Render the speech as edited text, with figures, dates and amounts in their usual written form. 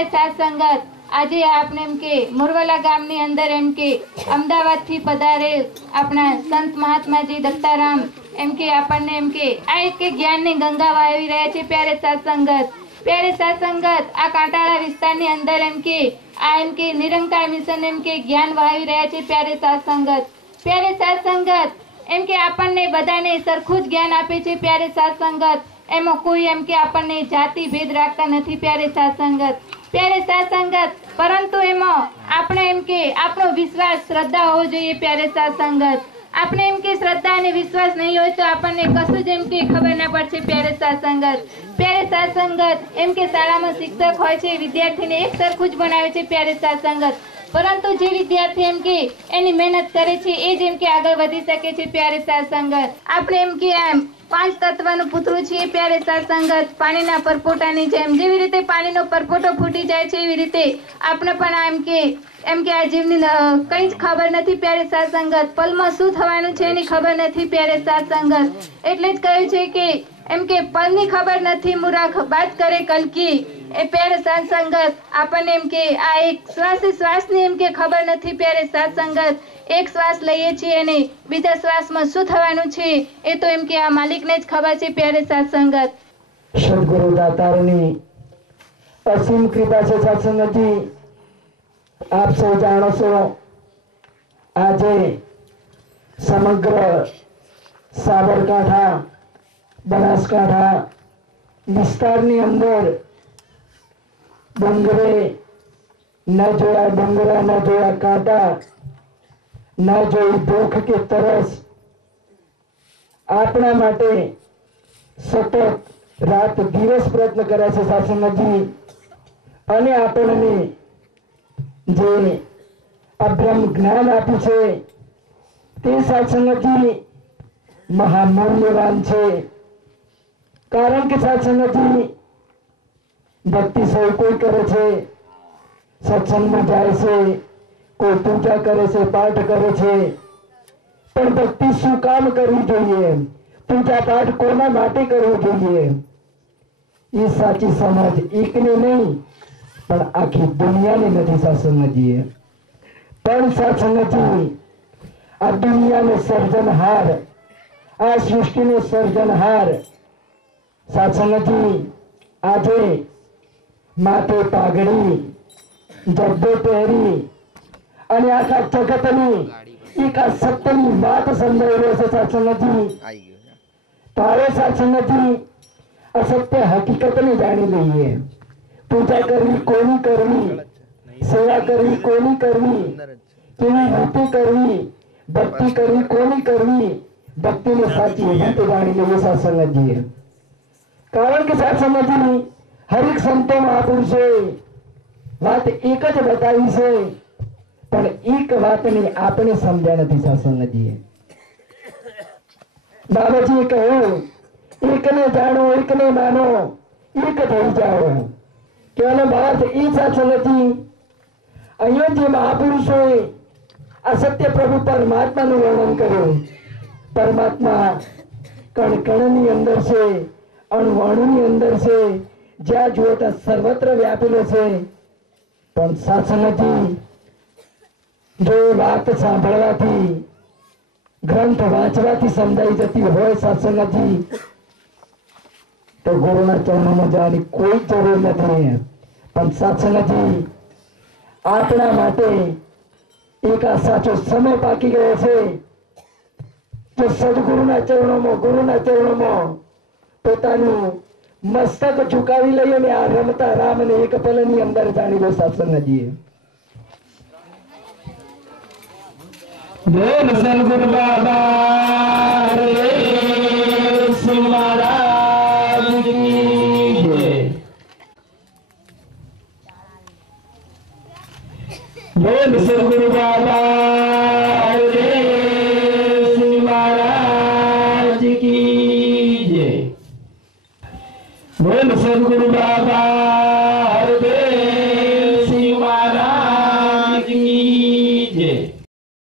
प्यारे साथ संगत आज आपने एम के मुरवाला गामनी अंदर एम के अमदावाद थी पधारे अपना संत महात्मा जी दत्ताराम एम के आपने एम के आ एक ज्ञान ने गंगा वावी रहे छे। प्यारे साथ संगत आ कांटाळा विस्तारनी अंदर एम के निरंकार मिशन एम के ज्ञान वावी रहे छे। प्यारे साथ संगत एम के आपने बधाने सरखुं ज ज्ञान आपे छे। प्यारे साथ संगत एमो कोई एम के आपने जाति भेद राखता नहीं। प्यारे साथ संगत परंतु एमो आपणे एम के आपनो विश्वास श्रद्धा होवो जोईए। प्यारे साथ संगत आपने एम के श्रद्धा ने विश्वास नहीं हो तो आपने कशुं ज एम के खबर ना पड़े। प्यारे साथ संगत एम के शाला में शिक्षक होय छे विद्यार्थी ने एक सरखुं ज बनावे छे। प्यारे साथ संगत परंतु जे विद्यार्थी एम के एनी मेहनत करे छे ए ज एम के आगळ वधी शके छे। प्यारे साथ संगत आपणे एम के एम पांच तत्वનું પુતળું છે। प्यारे साथ संगत પાણીના પરપોટાની જેમ જેવી રીતે પાણીનો પરપોટો ફૂટી જાય છે એવી રીતે આપણે પણ એમ કે આ જીવની કંઈ જ ખબર નથી। प्यारे साथ संगत પલમાં શું થવાનું છે એની ખબર નથી। प्यारे साथ संगत એટલે જ કહ્યું છે કે એમ કે પલની ખબર નથી મૂરખ વાત કરે કલકી એ। प्यारे साथ संगत આપણને એમ કે આ એક શ્વાસની એમ કે ખબર નથી। प्यारे साथ संगत एक श्वास लईए छीए अने बीजा श्वास में शुं थवानुं छे ए तो एम के आ मालिक ने ज खबर छे। प्यारे साथ संगत सद्गुरु दातारनी असीम कृपा छे। साथ संगत जी आप सौ जाणो छो आजे समग्र साबरकांठा बनासकांठा विस्तारनी अंदर डोंगरे न जोया डोंगरा न जोया कांटा न जोई भूख के तरस आपना माटे सतत रात दिवस प्रयत्न करे छे। सासंगतजी अने आपणे जे अब्रह्म ज्ञान आप्युं छे ते सासंगतजी महामूल्यवान छे। कारण के सासंगतजी भक्ति सौ कोई करे छे सत्संग में जाए छे कोई पूजा करे छे पाठ करे छे पण भक्ति शुं काम करवी जोईए पूजा पाठ कोना माटे करवो जोईए ये साची समझ एकने नहीं पण आखी दुनियाने नथी। सासंगतजी पण सासंगतजी आ दुनियाने सर्जनहार आ सृष्टिने सर्जनहार सासंगतजी आजे माथे पागड़ी जब्बो पहेरी અને આખા જગતની એક આ સત્યની વાત સમજાવી રહ્યો છે। સાસંગતજી તારે સાસંગતજી અસત્ય હકીકતને જાણી લઈએ। પૂજા કરવી કોની કરવી સેવા કરવી કોની કરવી કેવી રીતે કરવી ભક્તિ કરવી કોની કરવી ભક્તિને સાચી રીતે જાણી લઈએ। સાસંગતજી કારણ કે સાસંગતજી હરેક સંતો મહાપુરુષોએ વાત એક જ બતાવી છે पण एक बात ने आपने समझा नहीं। सासंगतजी बाबाजी कहूं एक ने जानो एक ने मानो एक थई जाओ कहने बात ई। सासंगतजी अहींया जे महापुरुषोए असत्य प्रभु परमात्मा નું વર્ણન કર્યું। परमात्मा कण कणनी अंदर से अणुअणुनी अंदर से ज्या जुओ त्या सर्वत्र व्यापेलो छे। पण सासंगतजी जो बात सांभळवाथी ग्रंथ वांचवाथी समजाई जती होय सत्संगतजी तो गुरुना चरणों में जाने कोई जरूर नहीं। पण सत्संगतजी आपना माटे एक आ साचो समय पाकी गयो छे जो सद्गुरुना चरणों में पोतानुं मस्तक झुकावी लई अने आ रमता राम ने एक पलनी अंदर जाणी लो। सत्संगतजी बोल सद्गुरु बाबा महाराज की जय। बोल सद्गुरु बाबा महाराज की जय। बोल सद्गुरु बाबा